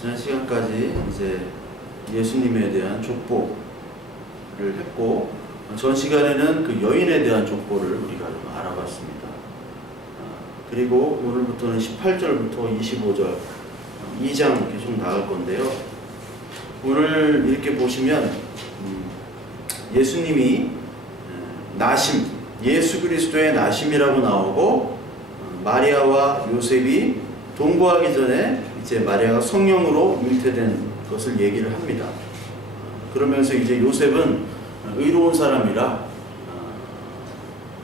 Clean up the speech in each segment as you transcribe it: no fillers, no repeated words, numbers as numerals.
지난 시간까지 이제 예수님에 대한 족보를 했고, 전 시간에는 그 여인에 대한 족보를 우리가 좀 알아봤습니다. 그리고 오늘부터는 18절부터 25절 2장 계속 나갈 건데요. 오늘 이렇게 보시면 예수님이 나심, 예수 그리스도의 나심이라고 나오고, 마리아와 요셉이 동거하기 전에 이제 마리아가 성령으로 잉태된 것을 얘기를 합니다. 그러면서 이제 요셉은 의로운 사람이라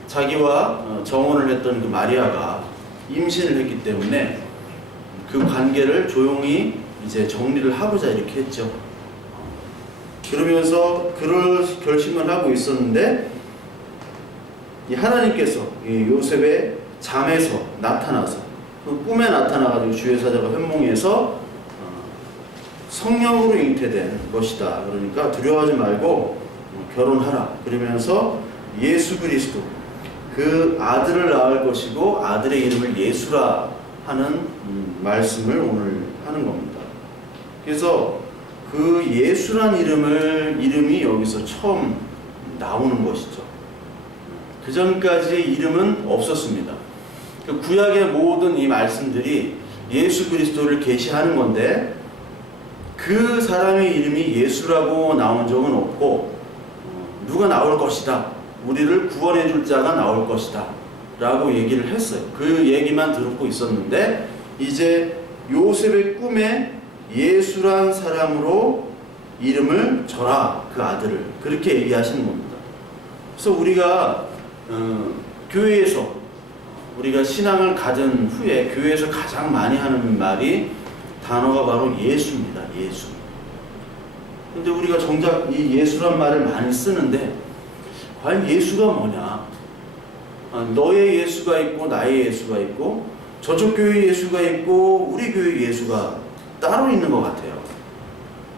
자기와 정혼을 했던 그 마리아가 임신을 했기 때문에 그 관계를 조용히 이제 정리를 하고자 이렇게 했죠. 그러면서 그럴 결심을 하고 있었는데, 이 하나님께서 이 요셉의 잠에서 나타나서, 그 꿈에 나타나가지고 주의 사자가 현몽해서 성령으로 잉태된 것이다. 그러니까 두려워하지 말고 결혼하라. 그러면서 예수 그리스도, 그 아들을 낳을 것이고 아들의 이름을 예수라 하는 말씀을 오늘 하는 겁니다. 그래서 그 예수란 이름이 여기서 처음 나오는 것이죠. 그 전까지 이름은 없었습니다. 그 구약의 모든 이 말씀들이 예수 그리스도를 계시하는 건데, 그 사람의 이름이 예수라고 나온 적은 없고, 누가 나올 것이다, 우리를 구원해 줄 자가 나올 것이다 라고 얘기를 했어요. 그 얘기만 듣고 있었는데, 이제 요셉의 꿈에 예수란 사람으로 이름을 줘라, 그 아들을. 그렇게 얘기하시는 겁니다. 그래서 우리가 교회에서 우리가 신앙을 가진 후에 교회에서 가장 많이 하는 말이, 단어가 바로 예수입니다. 예수. 근데 우리가 정작 이 예수란 말을 많이 쓰는데, 과연 예수가 뭐냐? 너의 예수가 있고 나의 예수가 있고, 저쪽 교회 예수가 있고 우리 교회 예수가 따로 있는 것 같아요.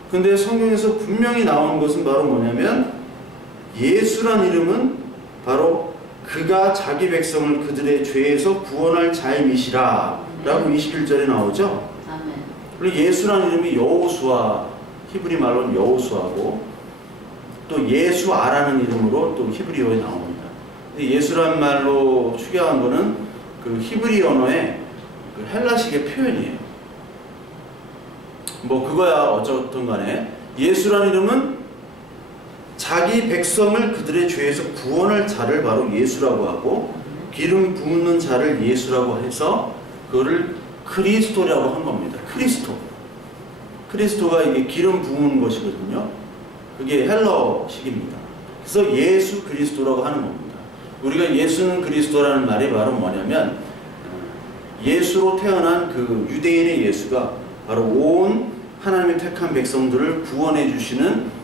근데 성경에서 분명히 나오는 것은 바로 뭐냐면, 예수란 이름은 바로 그가 자기 백성을 그들의 죄에서 구원할 자임이시라 라고 21절에 나오죠. 그리고 예수란 이름이 여호수아, 히브리 말로는 여호수아고, 또 예수아라는 이름으로 또 히브리어에 나옵니다. 예수란 말로 축약한 거는 그 히브리 언어의 그 헬라식의 표현이에요. 뭐 그거야 어쩌든 간에, 예수란 이름은 자기 백성을 그들의 죄에서 구원할 자를 바로 예수라고 하고, 기름 부은 자를 예수라고 해서 그거를 그리스도라고 한 겁니다. 크리스토가 이게 기름 부은 것이거든요. 그게 헬라어식입니다. 그래서 예수 그리스도라고 하는 겁니다. 우리가 예수는 그리스도라는 말이 바로 뭐냐면, 예수로 태어난 그 유대인의 예수가 바로 온 하나님의 택한 백성들을 구원해 주시는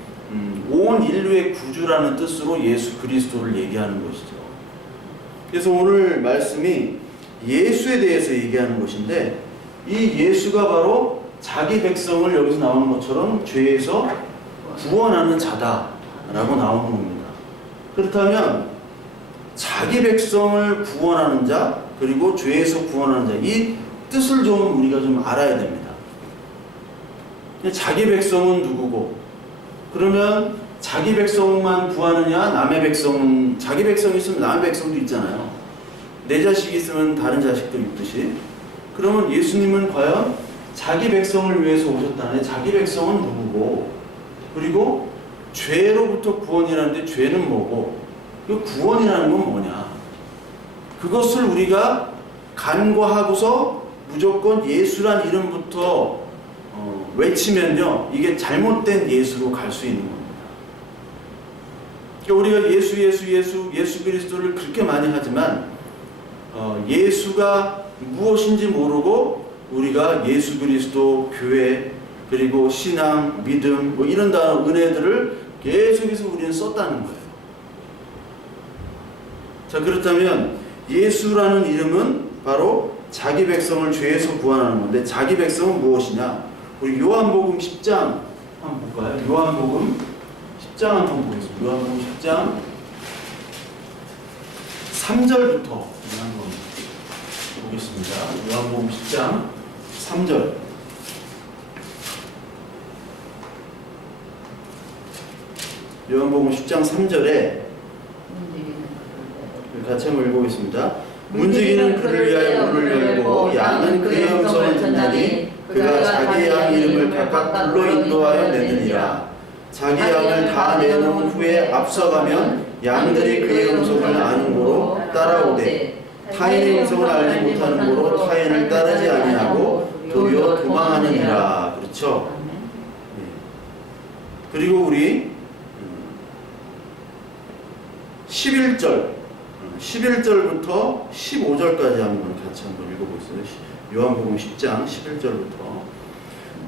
온 인류의 구주라는 뜻으로 예수 그리스도를 얘기하는 것이죠. 그래서 오늘 말씀이 예수에 대해서 얘기하는 것인데, 이 예수가 바로 자기 백성을 여기서 나오는 것처럼 죄에서 구원하는 자다라고 나오는 겁니다. 그렇다면 자기 백성을 구원하는 자, 그리고 죄에서 구원하는 자, 이 뜻을 좀 우리가 좀 알아야 됩니다. 자기 백성은 누구고, 그러면 자기 백성만 구하느냐, 남의 백성은, 자기 백성이 있으면 남의 백성도 있잖아요. 내 자식이 있으면 다른 자식도 있듯이. 그러면 예수님은 과연 자기 백성을 위해서 오셨다네. 자기 백성은 누구고, 그리고 죄로부터 구원이라는데 죄는 뭐고, 그 구원이라는 건 뭐냐, 그것을 우리가 간과하고서 무조건 예수란 이름부터 외치면요, 이게 잘못된 예수로 갈 수 있는 겁니다. 그러니까 우리가 예수 그리스도를 그렇게 많이 하지만, 예수가 무엇인지 모르고 우리가 예수 그리스도, 교회, 그리고 신앙, 믿음, 뭐 이런 단어, 은혜들을 계속해서 우리는 썼다는 거예요. 자, 그렇다면 예수라는 이름은 바로 자기 백성을 죄에서 구원하는 건데, 자기 백성은 무엇이냐? 우리 요한복음 10장 한번 볼까요? 요한복음 10장 한번 보겠습니다. 요한복음 10장 3절부터 한번 보겠습니다. 요한복음 10장 3절. 요한복음 10장 3절에 같이 한번 읽어보겠습니다. 문지기는 그를 위하여 문을 열고 양은 그의 음성을 듣나니 그가 자기 양 이름을 각각 불러 인도하여 내느니라. 자기 양을 다 내놓은 후에 앞서가면 양들이 그의 음성을 아는 고로 따라오되 타인의 음성을 알지 못하는 고로 타인을 따르지 아니하고 도리어 도망하느니라. 그렇죠? 그리고 우리 11절부터 15절까지 같이 한번 읽어보겠습니다. 요한복음 10장 11절부터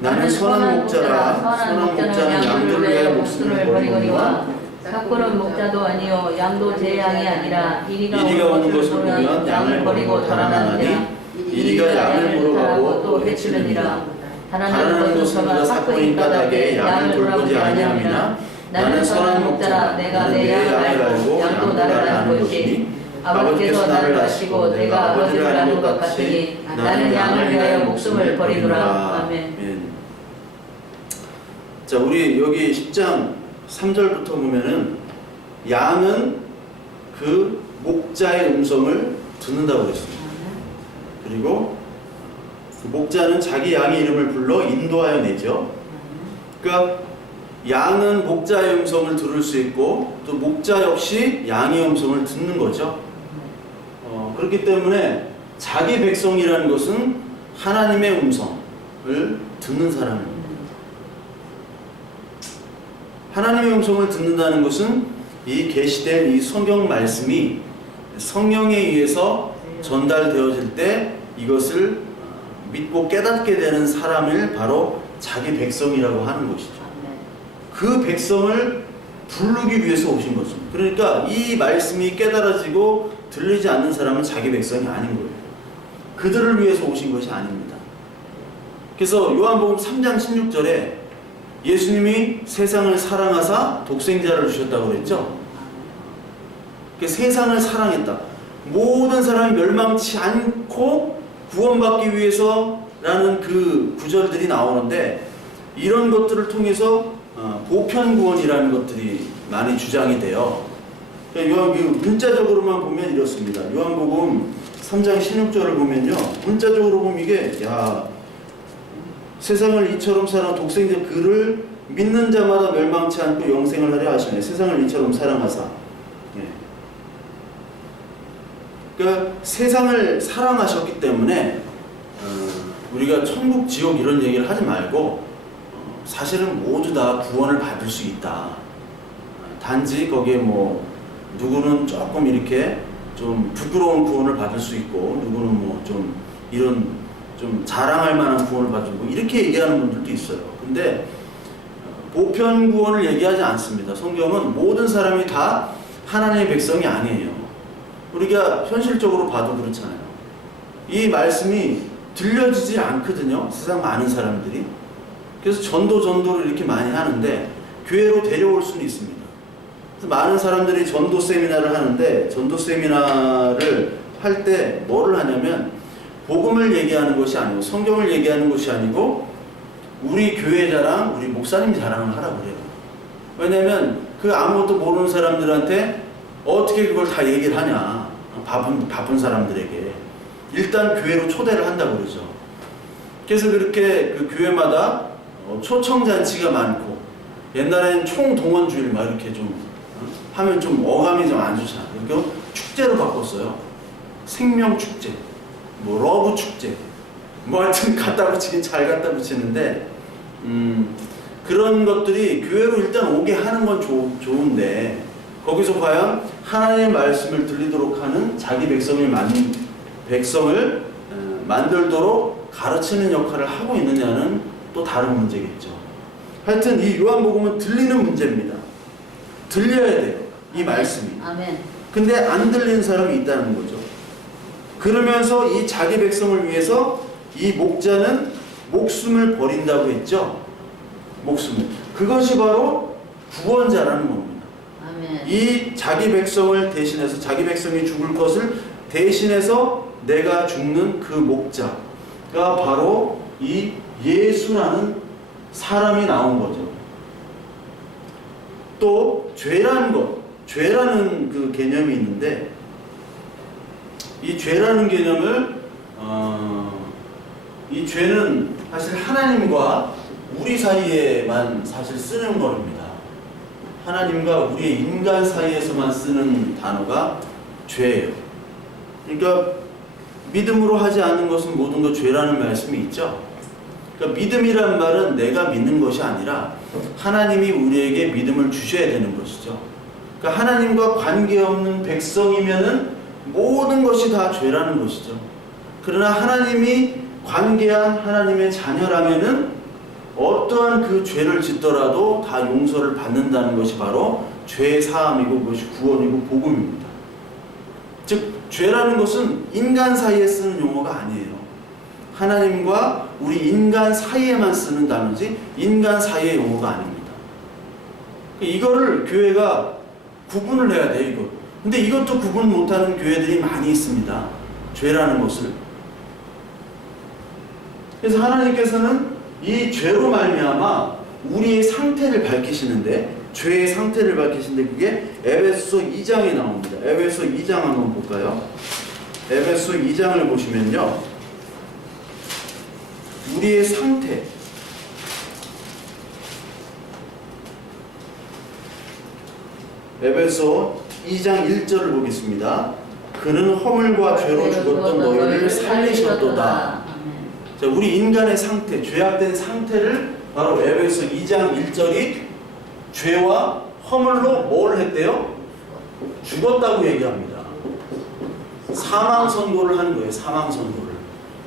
나는 선한 목자라. 선한 목자는 양들을 위하여 목숨을 버리거니와 삭고는 목자도 아니요 양도 제 양이 아니라 이리가 오는 것을 보면 양을 버리고 달아나나니 이리가 양을 물어가고 또 해치느니라. 달아나는 것은 그가 삭고인 까닭에 양을 돌보지 아니함이나 나는 선한 목자라. 내가 내 양을 알고 양도 나를 아는 것이니 아버지께서 나를 아시고 내가 아버지를 아는 것 같으니 나는 양을 위하여 목숨을 버리노라. 아멘. 자, 우리 여기 10장 3절부터 보면은 양은 그 목자의 음성을 듣는다고 그랬습니다. 그리고 그 목자는 자기 양의 이름을 불러 인도하여 내죠. 그러니까 양은 목자의 음성을 들을 수 있고 또 목자 역시 양의 음성을 듣는 거죠. 그렇기 때문에 자기 백성이라는 것은 하나님의 음성을 듣는 사람입니다. 하나님의 음성을 듣는다는 것은 이 계시된 이 성경 말씀이 성령에 의해서 전달되어질 때 이것을 믿고 깨닫게 되는 사람을 바로 자기 백성이라고 하는 것이죠. 그 백성을 부르기 위해서 오신 것입니다. 그러니까 이 말씀이 깨달아지고 들리지 않는 사람은 자기 백성이 아닌 거예요. 그들을 위해서 오신 것이 아닙니다. 그래서 요한복음 3장 16절에 예수님이 세상을 사랑하사 독생자를 주셨다고 그랬죠. 세상을 사랑했다. 모든 사람이 멸망치 않고 구원받기 위해서라는 그 구절들이 나오는데 이런 것들을 통해서 보편구원이라는 것들이 많이 주장이 돼요. 문자적으로만 보면 이렇습니다. 요한복음 3장 16절을 보면요, 문자적으로 보면 이게 세상을 이처럼 사랑 독생자 그를 믿는 자마다 멸망치 않고 영생을 하려 하시네. 세상을 이처럼 사랑하사. 그러니까 세상을 사랑하셨기 때문에 우리가 천국 지옥 이런 얘기를 하지 말고 사실은 모두 다 구원을 받을 수 있다. 단지 거기에 누구는 조금 이렇게 좀 부끄러운 구원을 받을 수 있고 누구는 좀 이런 좀 자랑할 만한 구원을 받고 이렇게 얘기하는 분들도 있어요. 근데 보편 구원을 얘기하지 않습니다. 성경은 모든 사람이 다 하나님의 백성이 아니에요. 우리가 현실적으로 봐도 그렇잖아요. 이 말씀이 들려지지 않거든요. 세상 많은 사람들이. 그래서 전도를 이렇게 많이 하는데 교회로 데려올 수는 있습니다. 그래서 많은 사람들이 전도 세미나를 하는데 전도 세미나를 할 때 뭐를 하냐면 복음을 얘기하는 것이 아니고 성경을 얘기하는 것이 아니고 우리 교회 자랑, 우리 목사님 자랑을 하라고 그래요. 왜냐하면 그 아무것도 모르는 사람들한테 어떻게 그걸 다 얘기를 하냐. 바쁜 사람들에게. 일단 교회로 초대를 한다고 그러죠. 그래서 그렇게 그 교회마다 초청잔치가 많고 옛날에는 총동원주일 막 이렇게 좀 하면 좀 어감이 좀 안 좋잖아요. 그러니까 축제로 바꿨어요. 생명축제. 러브 축제, 하여튼 갖다 붙이긴 잘 갖다 붙이는데 그런 것들이 교회로 일단 오게 하는 건 좋은데 거기서 과연 하나님의 말씀을 들리도록 하는 자기 백성을 만들도록 가르치는 역할을 하고 있느냐는 또 다른 문제겠죠. 하여튼 이 요한복음은 들리는 문제입니다. 들려야 돼요, 이 말씀이. 아멘. 근데 안 들리는 사람이 있다는 거죠. 그러면서 이 자기 백성을 위해서 이 목자는 목숨을 버린다고 했죠. 목숨을. 그것이 바로 구원자라는 겁니다. 아멘. 이 자기 백성을 대신해서 자기 백성이 죽을 것을 대신해서 내가 죽는 그 목자가 바로 이 예수라는 사람이 나온 거죠. 또 죄라는 것, 죄라는 그 개념이 있는데 이 죄라는 개념을 이 죄는 사실 하나님과 우리 사이에만 사실 쓰는 겁니다. 하나님과 우리의 인간 사이에서만 쓰는 단어가 죄예요. 그러니까 믿음으로 하지 않는 것은 모든 것 죄라는 말씀이 있죠. 그러니까 믿음이란 말은 내가 믿는 것이 아니라 하나님이 우리에게 믿음을 주셔야 되는 것이죠. 그러니까 하나님과 관계없는 백성이면은 모든 것이 다 죄라는 것이죠. 그러나 하나님이 관계한 하나님의 자녀라면은 어떠한 그 죄를 짓더라도 다 용서를 받는다는 것이 바로 죄의 사함이고 그것이 구원이고 복음입니다. 즉 죄라는 것은 인간 사이에 쓰는 용어가 아니에요. 하나님과 우리 인간 사이에만 쓰는 단어지 인간 사이의 용어가 아닙니다. 이거를 교회가 구분을 해야 돼요. 이거. 근데 이것도 구분 못하는 교회들이 많이 있습니다. 죄라는 것을. 그래서 하나님께서는 이 죄로 말미암아 우리의 상태를 밝히시는데, 죄의 상태를 밝히시는데 그게 에베소 2장에 나옵니다. 에베소 2장 한번 볼까요? 에베소 2장을 보시면요, 우리의 상태, 에베소 2장 1절을 보겠습니다. 그는 허물과 죄로 죽었던 너희를 살리셨도다. 자, 우리 인간의 상태, 죄악된 상태를 바로 에베소 2장 1절이 죄와 허물로 뭘 했대요? 죽었다고 얘기합니다. 사망 선고를 하는 거예요. 사망 선고를.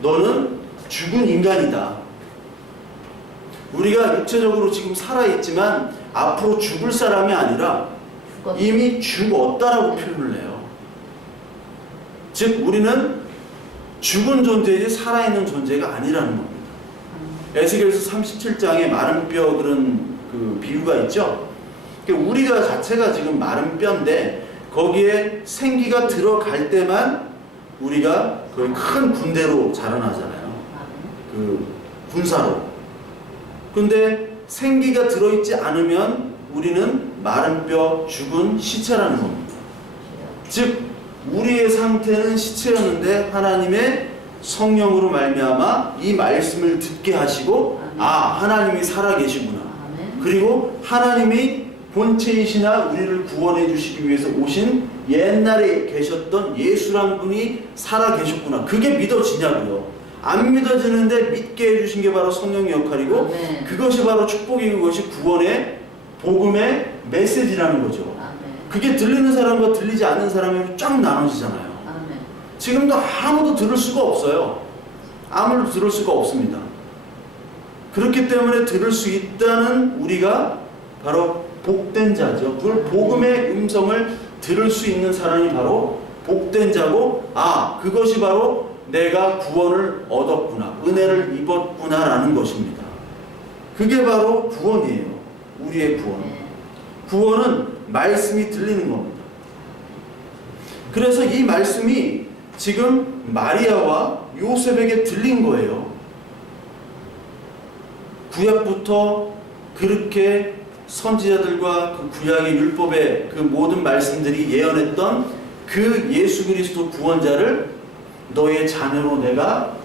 너는 죽은 인간이다. 우리가 육체적으로 지금 살아있지만 앞으로 죽을 사람이 아니라 이미 죽었다라고 표현을 해요. 즉 우리는 죽은 존재이지 살아있는 존재가 아니라는 겁니다. 에스겔서 37장에 마른 뼈 그런 그 비유가 있죠. 우리가 자체가 지금 마른 뼈인데 거기에 생기가 들어갈 때만 우리가 거의 큰 군대로 자라나잖아요. 그 군사로. 근데 생기가 들어있지 않으면 우리는 마른 뼈, 죽은 시체라는 겁니다. 즉 우리의 상태는 시체였는데 하나님의 성령으로 말미암아 이 말씀을 듣게 하시고 하나님이 살아계시구나. 그리고 하나님이 본체이시나 우리를 구원해 주시기 위해서 오신 옛날에 계셨던 예수란 분이 살아계셨구나. 그게 믿어지냐고요. 안 믿어지는데 믿게 해주신 게 바로 성령의 역할이고 그것이 바로 축복이고 그것이 구원의 복음의 메시지라는 거죠. 그게 들리는 사람과 들리지 않는 사람이 쫙 나눠지잖아요. 지금도 아무도 들을 수가 없어요. 아무도 들을 수가 없습니다. 그렇기 때문에 들을 수 있다는 우리가 바로 복된 자죠. 그걸 복음의 음성을 들을 수 있는 사람이 바로 복된 자고 그것이 바로 내가 구원을 얻었구나, 은혜를 입었구나 라는 것입니다. 그게 바로 구원이에요. 우리의 구원. 구원은 말씀이 들리는 겁니다. 그래서 이 말씀이 지금 마리아와 요셉에게 들린 거예요. 구약부터 그렇게 선지자들과 그 구약의 율법의 그 모든 말씀들이 예언했던 그 예수 그리스도 구원자를 너의 자녀로 내가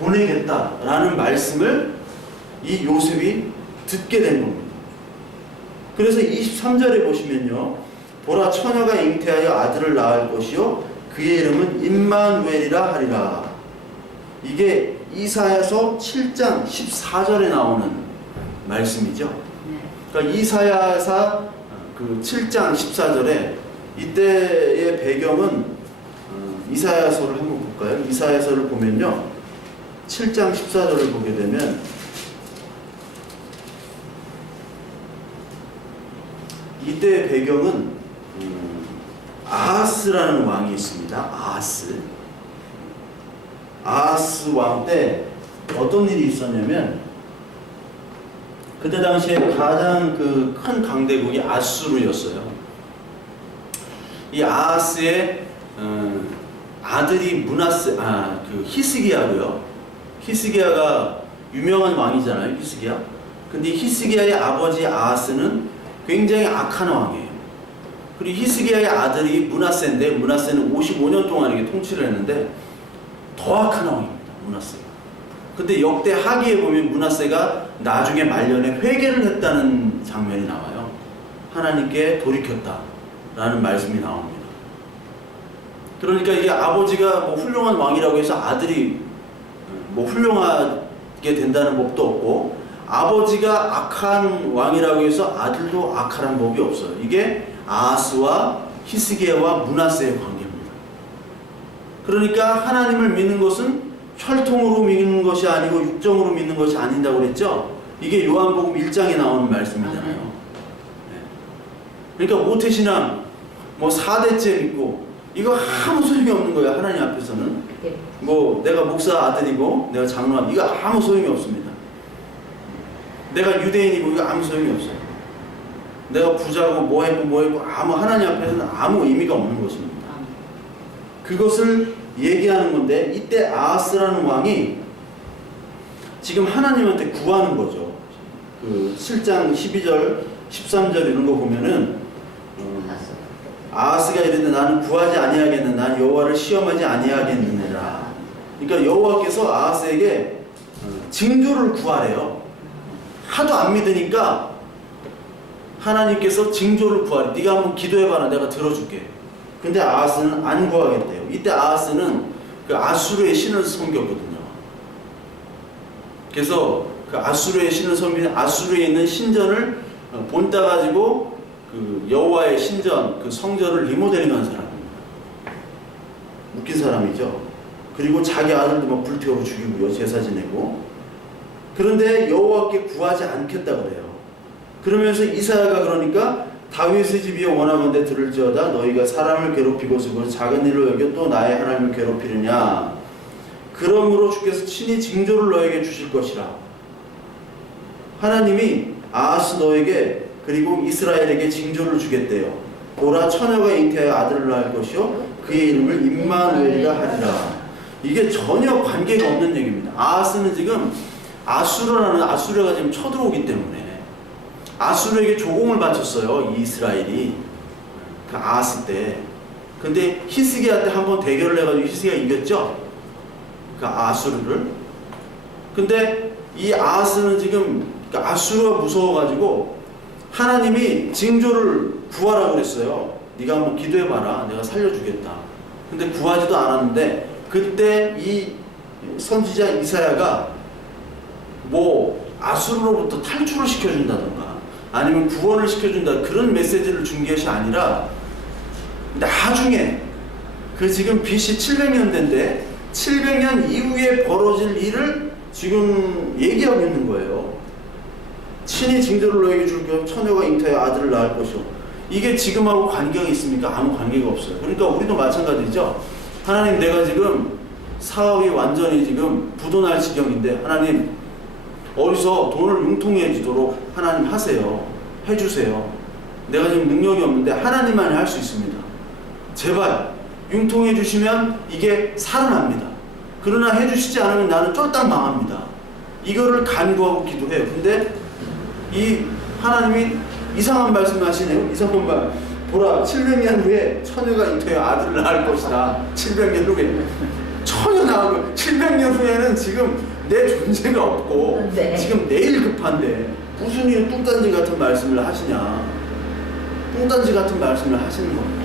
보내겠다라는 말씀을 이 요셉이 듣게 된 겁니다. 그래서 23절에 보시면요, 보라 처녀가 잉태하여 아들을 낳을 것이요 그의 이름은 임마누엘이라 하리라. 이게 이사야서 7장 14절에 나오는 말씀이죠. 그러니까 이사야서 그 7장 14절에 이때의 배경은 이사야서를 한번 볼까요? 이사야서를 보면요, 7장 14절을 보게 되면 이때의 배경은 아하스라는 왕이 있습니다. 아하스 왕 때 어떤 일이 있었냐면 그때 당시에 가장 그 큰 강대국이 아수르였어요. 이 아하스의 아들이 히스기야고요. 히스기야가 유명한 왕이잖아요. 히스기야. 근데 히스기야의 아버지 아하스는 굉장히 악한 왕이에요. 그리고 히스기야의 아들이 므낫세인데, 므낫세는 55년 동안 이게 통치를 했는데 더 악한 왕입니다. 므낫세가. 근데 역대 하기에 보면 므낫세가 나중에 말년에 회개를 했다는 장면이 나와요. 하나님께 돌이켰다라는 말씀이 나옵니다. 그러니까 이게 아버지가 뭐 훌륭한 왕이라고 해서 아들이 뭐 훌륭하게 된다는 법도 없고, 아버지가 악한 왕이라고 해서 아들도 악한 법이 없어요. 이게 아하스와 히스기야와 므낫세의 관계입니다. 그러니까 하나님을 믿는 것은 혈통으로 믿는 것이 아니고 육정으로 믿는 것이 아닌다고 그랬죠. 이게 요한복음 1장에 나오는 말씀이잖아요. 그러니까 모태신앙 뭐 4대째 믿고 이거 아무 소용이 없는 거예요. 하나님 앞에서는. 뭐 내가 목사 아들이고 내가 장로하고 이거 아무 소용이 없습니다. 내가 유대인이고 이거 아무 소용이 없어요. 내가 부자고 뭐 했고 아무, 하나님 앞에서는 아무 의미가 없는 것입니다. 그것을 얘기하는 건데, 이때 아하스라는 왕이 지금 하나님한테 구하는 거죠. 그 7장 12절 13절 이런 거 보면은 아하스가 이르되 나는 구하지 아니하겠느냐, 난 여호와를 시험하지 아니하겠느니라. 그러니까 여호와께서 아하스에게 징조를 구하래요. 하도 안 믿으니까 하나님께서 징조를 구하래. 네가 한번 기도해봐라, 내가 들어줄게. 근데 아하스는 안 구하겠대요. 이때 아하스는 그 아수르의 신을 섬겼거든요. 그래서 그 아수르의 신을 섬기는, 아수르에 있는 신전을 본따 가지고 그 여호와의 신전, 그 성전을 리모델링한 사람입니다. 웃긴 사람이죠. 그리고 자기 아들도 막 불태워 죽이고요, 제사 지내고. 그런데 여호와께 구하지 않겠다 그래요. 그러면서 이사야가 그러니까 다윗의 집이여 원하건대 들을지어다 너희가 사람을 괴롭히고 그것을 작은 일로 여겨 또 나의 하나님을 괴롭히느냐. 그러므로 주께서 친히 징조를 너에게 주실 것이라. 하나님이 아하스 너에게 그리고 이스라엘에게 징조를 주겠대요. 보라, 처녀가 잉태하여 아들을 낳을 것이요 그의 이름을 임마누엘이라 하리라. 이게 전혀 관계가 없는 얘기입니다. 아하스는 지금 아수르가 지금 쳐들어오기 때문에 아수르에게 조공을 바쳤어요. 이 이스라엘이 그 아하스 때. 근데 히스기야 때 한번 대결을 해가지고 히스기야 이겼죠. 그 아수르를. 근데 이 아하스는 지금 아수르가 무서워가지고 하나님이 징조를 구하라고 그랬어요. 네가 한번 기도해봐라, 내가 살려주겠다. 근데 구하지도 않았는데 그때 이 선지자 이사야가 뭐 아수르로부터 탈출을 시켜준다던가 아니면 구원을 시켜준다, 그런 메시지를 준 것이 아니라 나중에 그 지금 BC 700년대인데 700년 이후에 벌어질 일을 지금 얘기하고 있는 거예요. 친히 징조를 너에게 줄 겸 처녀가 잉태하여 아들을 낳을 것이요. 이게 지금하고 관계가 있습니까? 아무 관계가 없어요. 그러니까 우리도 마찬가지죠. 하나님, 내가 지금 사업이 완전히 지금 부도날 지경인데 하나님 어디서 돈을 융통해 주도록 하나님 하세요. 해주세요. 내가 지금 능력이 없는데 하나님만이 할 수 있습니다. 제발 융통해 주시면 이게 살아납니다. 그러나 해주시지 않으면 나는 쫄딱 망합니다. 이거를 간구하고 기도해요. 근데 이 하나님이 이상한 말씀을 하시네요. 이상한 말. 보라, 700년 후에 처녀가 잉태하여 아들을 낳을 것이다. 700년 후에 처녀 나오고 700년 후에는 지금 내 존재가 없고 네. 지금 내일 급한데 무슨 이 뚱딴지 같은 말씀을 하시냐. 뚱딴지 같은 말씀을 하시는 겁니다.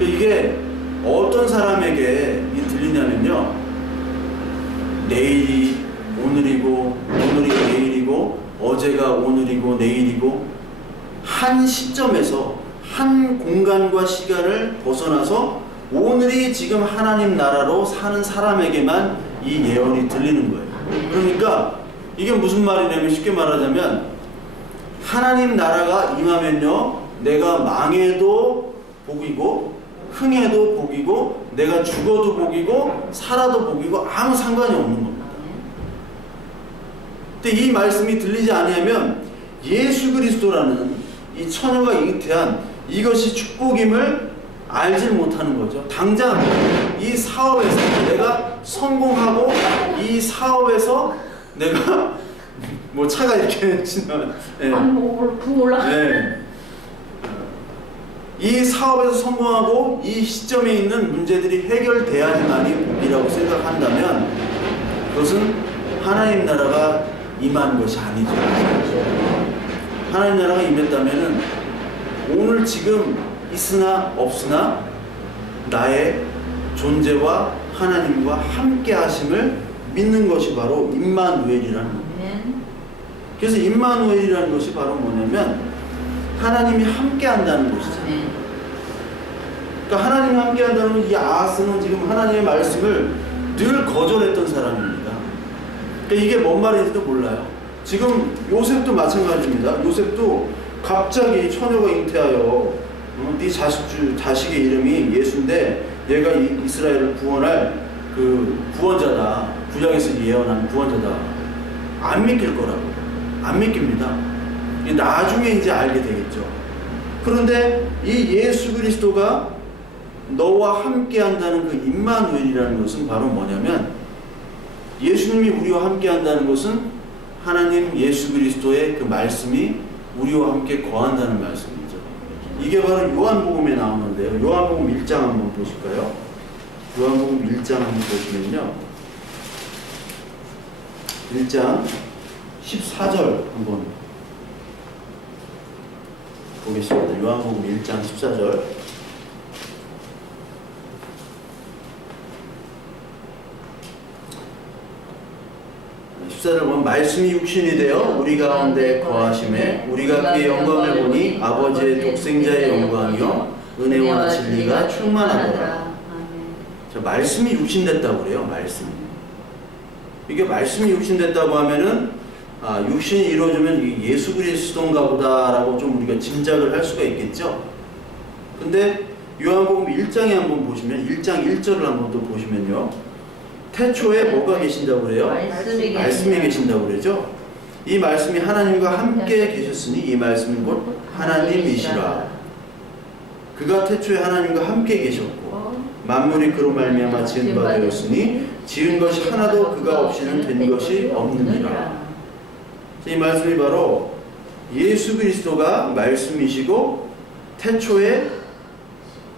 이게 어떤 사람에게 들리냐면요, 내일이 오늘이고 오늘이 내일이고 어제가 오늘이고 내일이고 한 시점에서 한 공간과 시간을 벗어나서 오늘이 지금 하나님 나라로 사는 사람에게만 이 예언이 들리는 거예요. 그러니까 이게 무슨 말이냐면, 쉽게 말하자면 하나님 나라가 임하면요, 내가 망해도 복이고 흥해도 복이고 내가 죽어도 복이고 살아도 복이고 아무 상관이 없는 겁니다. 근데 이 말씀이 들리지 않으면 예수 그리스도라는 이 처녀가 잉태한 이것이 축복임을 알질 못하는 거죠. 당장 이 사업에서 내가 성공하고 이 사업에서 내가 뭐 차가 이렇게 지나면 네. 아니 뭐 붕 올라. 네. 이 사업에서 성공하고 이 시점에 있는 문제들이 해결돼야지만이라고 생각한다면 그것은 하나님 나라가 임한 것이 아니죠. 하나님 나라가 임했다면은 오늘 지금 있으나 없으나 나의 존재와 하나님과 함께 하심을 믿는 것이 바로 임마누엘이라는 겁니다. 그래서 임마누엘이라는 것이 바로 뭐냐면 하나님이 함께 한다는 것이잖아요. 그러니까 하나님이 함께 한다는 건 이 아하스는 지금 하나님의 말씀을 늘 거절했던 사람입니다. 그러니까 이게 뭔 말인지도 몰라요. 지금 요셉도 마찬가지입니다. 요셉도 갑자기 처녀가 잉태하여 네 자식의 이름이 예수인데 얘가 이스라엘을 구원할 그 구원자다. 구약에서 예언한 구원자다. 안 믿길 거라고. 안 믿깁니다. 나중에 이제 알게 되겠죠. 그런데 이 예수 그리스도가 너와 함께 한다는 그 임마누엘이라는 것은 바로 뭐냐면 예수님이 우리와 함께 한다는 것은 하나님 예수 그리스도의 그 말씀이 우리와 함께 거한다는 말씀이죠. 이게 바로 요한복음에 나오는데요. 요한복음 1장 한번 보실까요? 요한복음 1장 한번 보시면요. 1장 14절 한번 보겠습니다. 요한복음 1장 14절. 14절 보면 말씀이 육신이 되어 우리 가운데 거하심에 우리가 그의 영광을 보니 아버지의 독생자의 영광이요 은혜와 진리가 충만하더라. 자, 말씀이 육신됐다고 그래요. 말씀이. 이게 말씀이 육신됐다고 하면은 육신이 이루어지면 예수 그리스도인가 보다라고 좀 우리가 짐작을 할 수가 있겠죠. 근데 요한복음 1장에 한번 보시면 1장 1절을 한번 또 보시면요. 태초에 뭐가 계신다고 그래요? 말씀이 계신다고 그러죠. 이 말씀이 하나님과 함께 계셨으니 이 말씀은 곧 하나님이시라. 그가 태초에 하나님과 함께 계셨고 만물이 그로 말미암아 지은 바 되었으니 지은 것이 하나도 그가 없이는 된 것이 없느니라. 이 말씀이 바로 예수 그리스도가 말씀이시고 태초에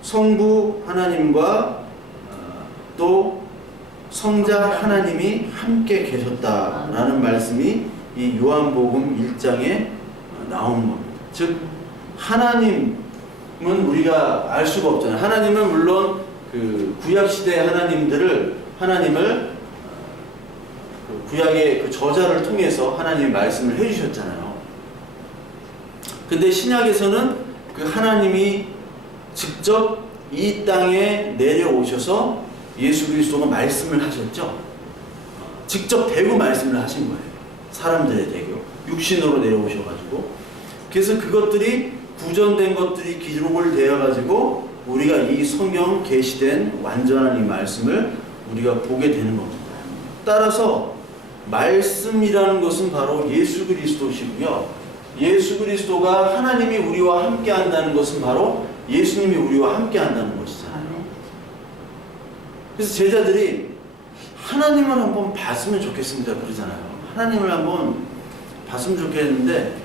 성부 하나님과 또 성자 하나님이 함께 계셨다라는 말씀이 이 요한복음 1장에 나오는 겁니다. 즉 하나님은 우리가 알 수가 없잖아요. 하나님은 물론 그 구약 시대의 하나님을 구약의 그 저자를 통해서 하나님이 말씀을 해주셨잖아요. 근데 신약에서는 그 하나님이 직접 이 땅에 내려오셔서 예수 그리스도가 말씀을 하셨죠. 직접 대고 말씀을 하신 거예요. 사람들의 대교. 육신으로 내려오셔가지고. 그래서 그것들이 구전된 것들이 기록을 되어가지고 우리가 이 성경 계시된 완전한 이 말씀을 우리가 보게 되는 겁니다. 따라서 말씀이라는 것은 바로 예수 그리스도시고요. 예수 그리스도가 하나님이 우리와 함께 한다는 것은 바로 예수님이 우리와 함께 한다는 것이잖아요. 그래서 제자들이 하나님을 한번 봤으면 좋겠습니다 그러잖아요. 하나님을 한번 봤으면 좋겠는데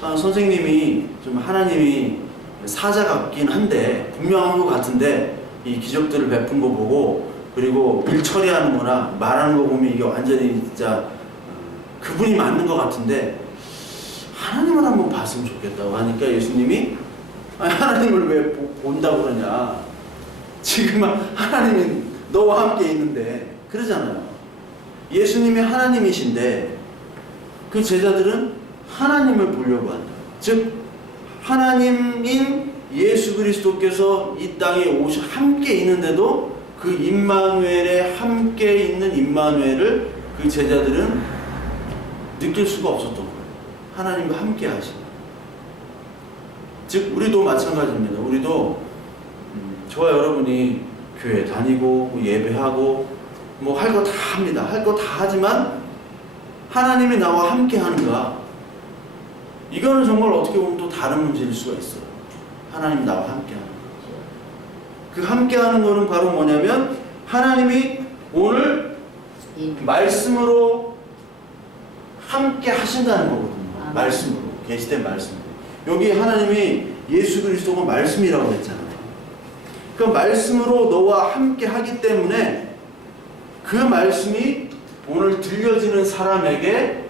선생님이 좀 하나님이 사자 같긴 한데 분명한 것 같은데 이 기적들을 베푼 거 보고 그리고 일 처리하는 거나 말하는 거 보면 이게 완전히 진짜 그분이 맞는 것 같은데 하나님을 한번 봤으면 좋겠다고 하니까 예수님이 하나님을 왜 본다고 그러냐. 지금 하나님이 너와 함께 있는데 그러잖아요. 예수님이 하나님이신데 그 제자들은 하나님을 보려고 한다. 즉 하나님인 예수 그리스도께서 이 땅에 함께 있는데도 그 임마누엘에 함께 있는 임마누엘을 그 제자들은 느낄 수가 없었던 거예요. 하나님과 함께 하시는. 즉 우리도 마찬가지입니다. 우리도 저와 여러분이 교회 다니고 예배하고 뭐 할 거 다 합니다. 할 거 다 하지만 하나님이 나와 함께 하는가? 이거는 정말 어떻게 보면 또 다른 문제일 수가 있어요. 하나님 나와 함께 하는 거. 그 함께 하는 거는 바로 뭐냐면 하나님이 오늘 말씀으로 함께 하신다는 거거든요. 말씀으로, 계시된 말씀으로. 여기 하나님이 예수 그리스도가 말씀이라고 했잖아요. 그 말씀으로 너와 함께 하기 때문에 그 말씀이 오늘 들려지는 사람에게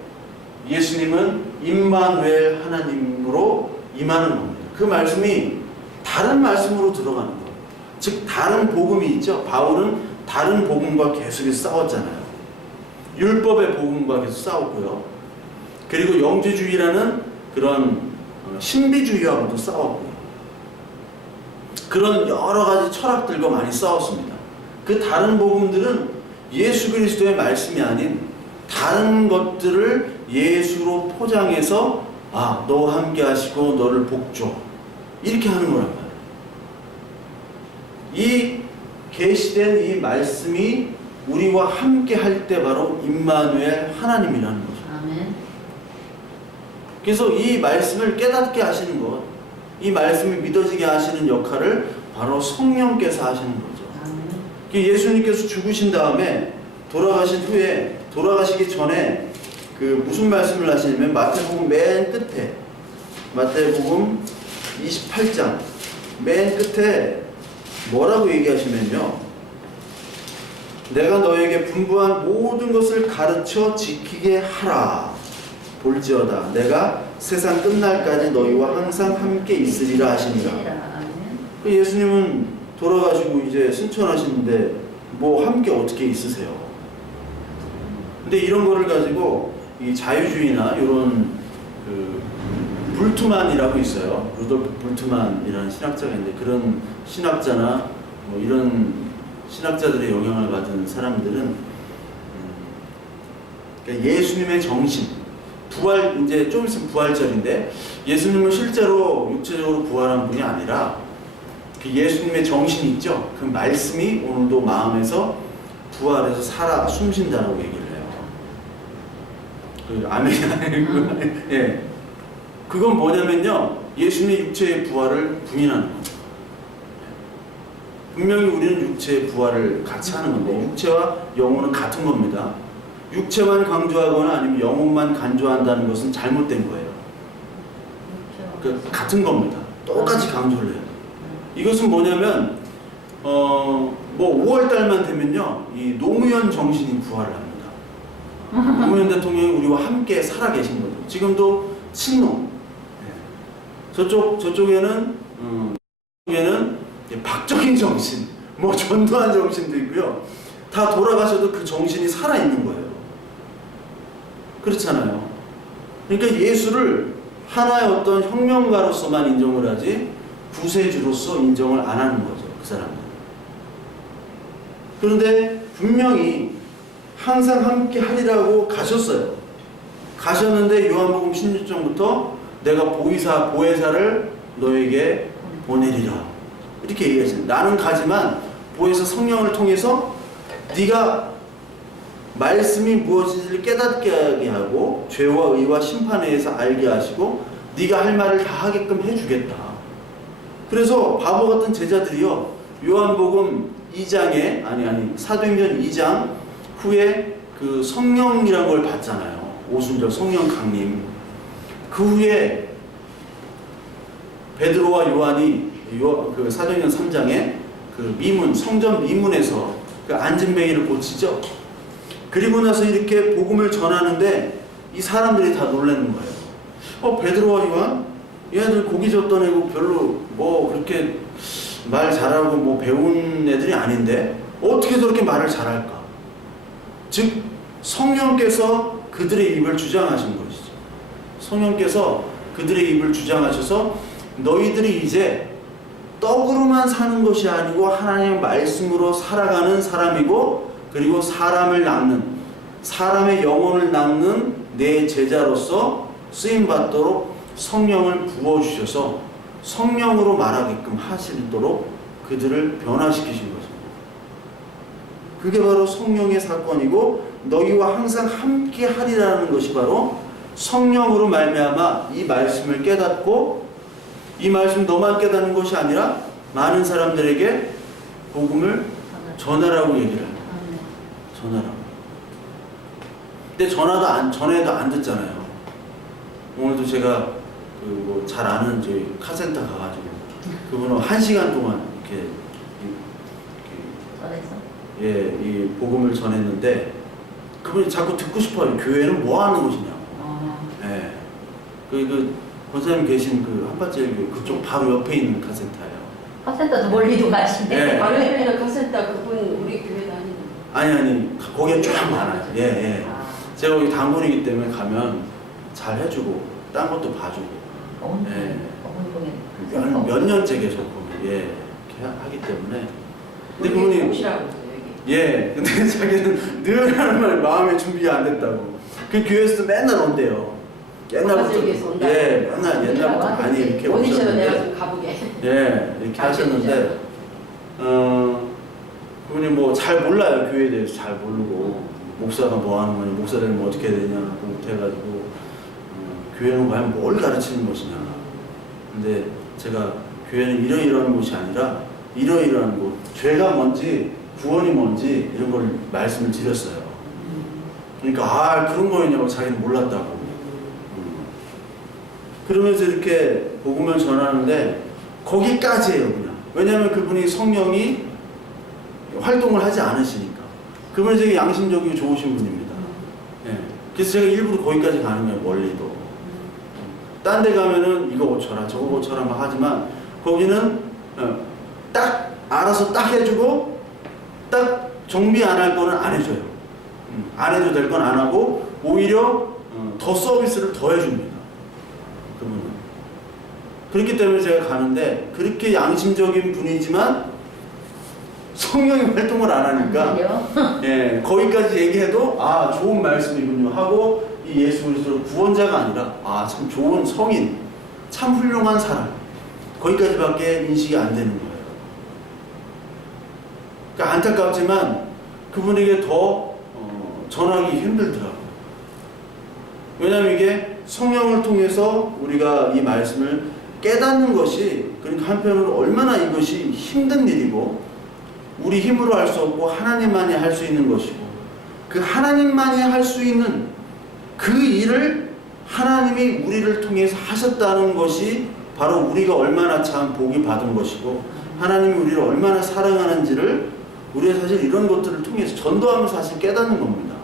예수님은 임마누엘 하나님으로 임하는 겁니다. 그 말씀이 다른 말씀으로 들어가는 거예요. 즉 다른 복음이 있죠. 바울은 다른 복음과 계속해서 싸웠잖아요. 율법의 복음과 계속 싸웠고요. 그리고 영주주의라는 그런 신비주의하고도 싸웠고요. 그런 여러 가지 철학들과 많이 싸웠습니다. 그 다른 복음들은 예수 그리스도의 말씀이 아닌 다른 것들을 예수로 포장해서 너와 함께 하시고 너를 복줘 이렇게 하는 거란 말이에요. 이 계시된 이 말씀이 우리와 함께 할 때 바로 임마누엘 하나님이라는 거죠. 아멘. 그래서 이 말씀을 깨닫게 하시는 것, 이 말씀이 믿어지게 하시는 역할을 바로 성령께서 하시는 거죠. 아멘. 예수님께서 죽으신 다음에 돌아가신 후에 돌아가시기 전에 그 무슨 말씀을 하시냐면 마태복음 맨 끝에 마태복음 28장 맨 끝에 뭐라고 얘기하시면요. 내가 너에게 분부한 모든 것을 가르쳐 지키게 하라. 볼지어다 내가 세상 끝날까지 너희와 항상 함께 있으리라 하시니라. 예수님은 돌아가시고 이제 승천하시는데 뭐 함께 어떻게 있으세요? 근데 이런 거를 가지고 이 자유주의나 이런 그 불트만이라고 있어요. 루돌프 불트만이라는 신학자가 있는데 그런 신학자나 뭐 이런 신학자들의 영향을 받은 사람들은 그러니까 예수님의 정신, 부활, 이제 좀 있으면 부활절인데 예수님은 실제로 육체적으로 부활한 분이 아니라 그 예수님의 정신 있죠? 그 말씀이 오늘도 마음에서 부활해서 살아 숨쉰다고 얘기를 해요. 그 아멘이 아니고 예. 그건 뭐냐면요. 예수님의 육체의 부활을 부인하는 겁니다. 분명히 우리는 육체의 부활을 같이 하는 건데 육체와 영혼은 같은 겁니다. 육체만 강조하거나 아니면 영혼만 간주한다는 것은 잘못된 거예요. 그러니까 같은 겁니다. 똑같이 강조를 해요. 이것은 뭐냐면 뭐 5월달만 되면요 이 노무현 정신이 부활을 합니다. 노무현 대통령이 우리와 함께 살아계신 거죠. 지금도 친노. 저쪽에는 박정희 정신, 뭐 전두환 정신도 있고요. 다 돌아가셔도 그 정신이 살아있는 거예요. 그렇잖아요. 그러니까 예수를 하나의 어떤 혁명가로서만 인정을 하지 구세주로서 인정을 안 하는 거죠. 그 사람은. 그런데 분명히 항상 함께 하리라고 가셨어요. 가셨는데 요한복음 16장부터 내가 보혜사를 너에게 보내리라. 이렇게 얘기하시는. 나는 가지만 보혜사 성령을 통해서 네가 말씀이 무엇인지를 깨닫게 하고 죄와 의와 심판에 의해서 알게 하시고 네가 할 말을 다 하게끔 해주겠다. 그래서 바보 같은 제자들이요. 요한복음 2장에 사도행전 2장 후에 그 성령이란 걸 받잖아요. 오순절 성령 강림. 그 후에 베드로와 요한이 그 사도행전 3장에 그 미문, 성전 미문에서 그 안진뱅이를 고치죠. 그리고 나서 이렇게 복음을 전하는데 이 사람들이 다 놀라는 거예요. 베드로와 요한? 얘네들 고기 젓던 애고 별로 뭐 그렇게 말 잘하고 뭐 배운 애들이 아닌데 어떻게 저렇게 말을 잘할까? 즉 성령께서 그들의 입을 주장하신 것이죠. 성령께서 그들의 입을 주장하셔서 너희들이 이제 떡으로만 사는 것이 아니고 하나님의 말씀으로 살아가는 사람이고 그리고 사람을 낚는 사람의 영혼을 낚는 내 제자로서 쓰임받도록 성령을 부어주셔서 성령으로 말하게끔 하시도록 그들을 변화시키신 것입니다. 그게 바로 성령의 사건이고 너희와 항상 함께 하리라는 것이 바로 성령으로 말미암아 이 말씀을 깨닫고 이 말씀 너만 깨닫는 것이 아니라 많은 사람들에게 복음을 전하라고 얘기를 합니다. 전하라고. 근데 전에도 안 듣잖아요. 오늘도 제가 잘 아는 저희 카센터 가가지고 그분은 1시간 동안 이렇게 전했어? 이 복음을 전했는데 그분이 자꾸 듣고 싶어요. 교회는 뭐 하는 곳이냐고. 예. 그 권사님 계신 그 한밭제일교회 그쪽 바로 옆에 있는 카센터예요. 카센터도 멀리도 가시네. 예. 바로 옆에 카센터 그분 우리 교회 다니는. 아니 거기에 쫙 많아요. 예. 아, 제가 거기 단군이기 때문에 가면 잘 해주고 딴 것도 봐주고. 예. 몇 년째 계속 거기 이렇게 하기 때문에. 근데 그분이 오시라고 여기. 예. 근데 자기는 늘 하는 말 마음의 준비가 안 됐다고. 그 교회에서 맨날 온대요. 옛날부터 맨날 옛날부터 많이 이렇게 오디션을 내가 오셨는데 좀 가보게. 예 이렇게 하셨는데 그분이 뭐 잘 몰라요. 교회에 대해서 잘 모르고 목사가 뭐 하는 거냐 목사 되면 어떻게 되냐 못해가지고 교회는 과연 뭘 가르치는 것이냐. 근데 제가 교회는 이러이러한 곳이 아니라 이러이러한 곳 죄가 뭔지 구원이 뭔지 이런 걸 말씀을 드렸어요. 그러니까 그런 거였냐고 자기는 몰랐다고. 그러면서 이렇게 복음을 전하는데 거기까지예요 그냥. 왜냐하면 그분이 성령이 활동을 하지 않으시니까. 그분이 되게 양심적이고 좋으신 분입니다. 예. 그래서 제가 일부러 거기까지 가는 거예요. 멀리도. 딴 데 가면은 이거 고쳐라 저거 고쳐라 막 하지만 거기는 딱 알아서 딱 해주고 딱 정비 안 할 거는 안 해줘요. 안 해도 될 건 안 하고 오히려 더 서비스를 더 해줍니다. 그분은. 그렇기 때문에 제가 가는데 그렇게 양심적인 분이지만 성령이 활동을 안 하니까 예, 거기까지 얘기해도 좋은 말씀이군요 하고 이 예수 그리스도는 구원자가 아니라 참 좋은 성인 참 훌륭한 사람 거기까지밖에 인식이 안 되는 거예요. 그러니까 안타깝지만 그분에게 더 전하기 힘들더라고요. 왜냐하면 이게 성령을 통해서 우리가 이 말씀을 깨닫는 것이 그러니까 한편으로 얼마나 이것이 힘든 일이고 우리 힘으로 할 수 없고 하나님만이 할 수 있는 것이고 그 하나님만이 할 수 있는 그 일을 하나님이 우리를 통해서 하셨다는 것이 바로 우리가 얼마나 참 복이 받은 것이고 하나님이 우리를 얼마나 사랑하는지를 우리가 사실 이런 것들을 통해서 전도하면서 사실 깨닫는 겁니다.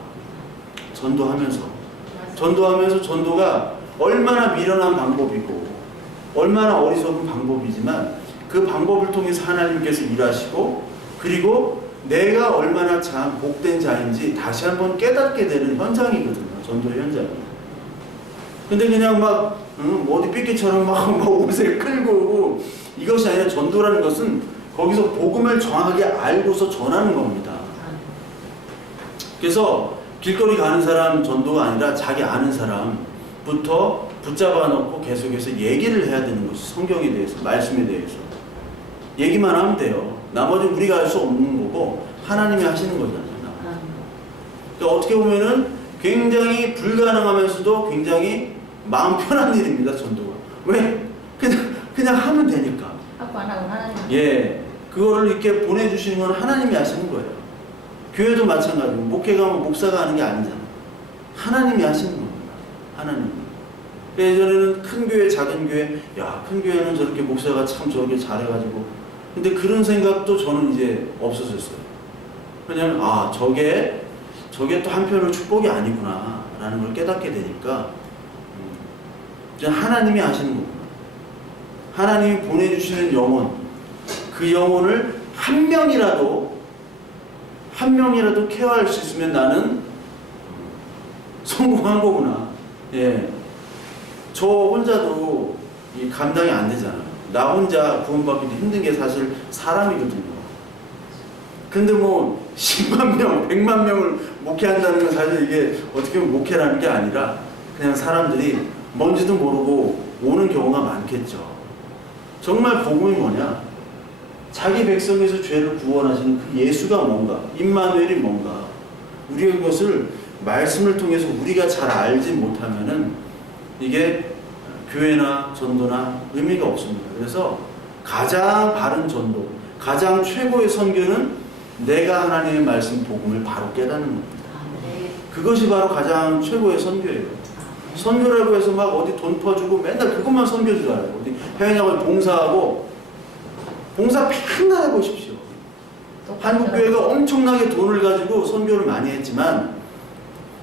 전도하면서 전도가 얼마나 미련한 방법이고 얼마나 어리석은 방법이지만 그 방법을 통해서 하나님께서 일하시고 그리고 내가 얼마나 참 복된 자인지 다시 한번 깨닫게 되는 현장이거든요. 전도의 현장이. 근데 그냥 막 어디 삐끼처럼 막 옷을 끌고 오고 이것이 아니라 전도라는 것은 거기서 복음을 정확하게 알고서 전하는 겁니다. 그래서 길거리 가는 사람 전도가 아니라 자기 아는 사람부터 붙잡아 놓고 계속해서 얘기를 해야 되는 것이 성경에 대해서, 말씀에 대해서. 얘기만 하면 돼요. 나머지는 우리가 할 수 없는 거고 하나님이 하시는 거잖아요. 그러니까 어떻게 보면은 굉장히 불가능하면서도 굉장히 마음 편한 일입니다. 전도가. 왜? 그냥 하면 되니까. 하고 안 하고 하나님. 예, 그거를 이렇게 보내주시는 건 하나님이 하시는 거예요. 교회도 마찬가지고 목회 가면 목사가 하는 게 아니잖아. 하나님이 하시는 겁니다. 하나님. 예전에는 큰 교회, 작은 교회, 큰 교회는 저렇게 목사가 참 저렇게 잘해가지고. 근데 그런 생각도 저는 이제 없어졌어요. 왜냐면 저게 또 한편으로 축복이 아니구나 라는 걸 깨닫게 되니까 이제 하나님이 하시는 거구나. 하나님이 보내주시는 영혼, 그 영혼을 한 명이라도 케어할 수 있으면 나는 성공한 거구나. 예. 저 혼자도 이 감당이 안 되잖아요. 나 혼자 구원받기도 힘든 게 사실 사람이거든요. 근데 뭐 10만 명, 100만 명을 목회한다는 건 사실 이게 어떻게 보면 목회라는 게 아니라 그냥 사람들이 뭔지도 모르고 오는 경우가 많겠죠. 정말 복음이 뭐냐? 자기 백성에서 죄를 구원하시는 그 예수가 뭔가, 임마누엘이 뭔가, 우리가 그것을 말씀을 통해서 우리가 잘 알지 못하면은 이게 교회나 전도나 의미가 없습니다. 그래서 가장 바른 전도, 가장 최고의 선교는 내가 하나님의 말씀 복음을 바로 깨닫는 겁니다. 그것이 바로 가장 최고의 선교예요. 선교라고 해서 막 어디 돈 퍼주고 맨날 그것만 선교 줄 알아요. 어디 해외 나가서 봉사하고 봉사 맨날 해보십시오. 한국교회가 엄청나게 돈을 가지고 선교를 많이 했지만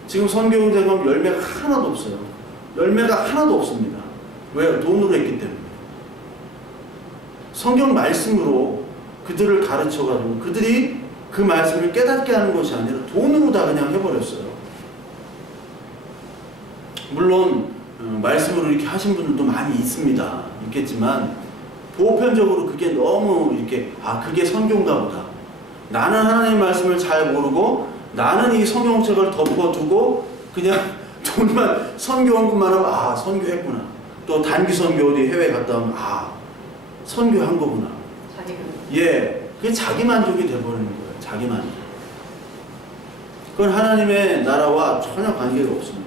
지금 선교대금 열매가 하나도 없어요. 열매가 하나도 없습니다. 왜요? 돈으로 했기 때문에. 성경 말씀으로 그들을 가르쳐가지고 그들이 그 말씀을 깨닫게 하는 것이 아니라 돈으로 다 그냥 해버렸어요. 물론 말씀으로 이렇게 하신 분들도 많이 있겠지만 보편적으로 그게 너무 이렇게 그게 선교인가 보다. 나는 하나님의 말씀을 잘 모르고 나는 이 성경책을 덮어두고 그냥 돈만 선교 언급만 하면 선교했구나. 또 단기 선교 어디 해외 갔다 오면 선교한 거구나. 그게 자기 만족이 돼버리는 거예요. 자기 만족. 그건 하나님의 나라와 전혀 관계가 없습니다.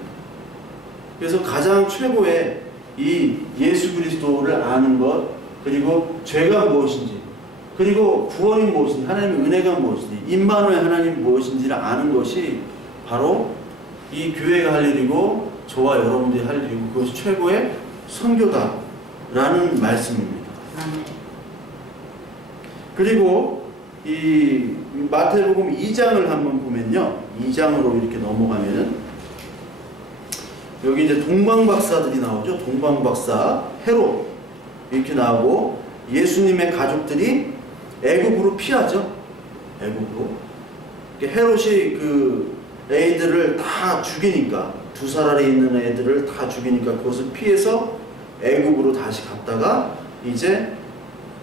그래서 가장 최고의 이 예수 그리스도를 아는 것, 그리고 죄가 무엇인지, 그리고 구원이 무엇인지, 하나님의 은혜가 무엇인지, 임마누엘 하나님이 무엇인지를 아는 것이 바로 이 교회가 할 일이고 저와 여러분들이 할 일이고 그것이 최고의 선교다라는 말씀입니다. 그리고 이 마태복음 2장을 한번 보면요, 2장으로 이렇게 넘어가면은 여기 이제 동방박사들이 나오죠. 동방박사 헤롯 이렇게 나오고 예수님의 가족들이 애굽으로 피하죠. 애굽으로. 헤롯이 그 애들을 다 죽이니까, 2살 아래 있는 애들을 다 죽이니까 그것을 피해서 애굽으로 다시 갔다가 이제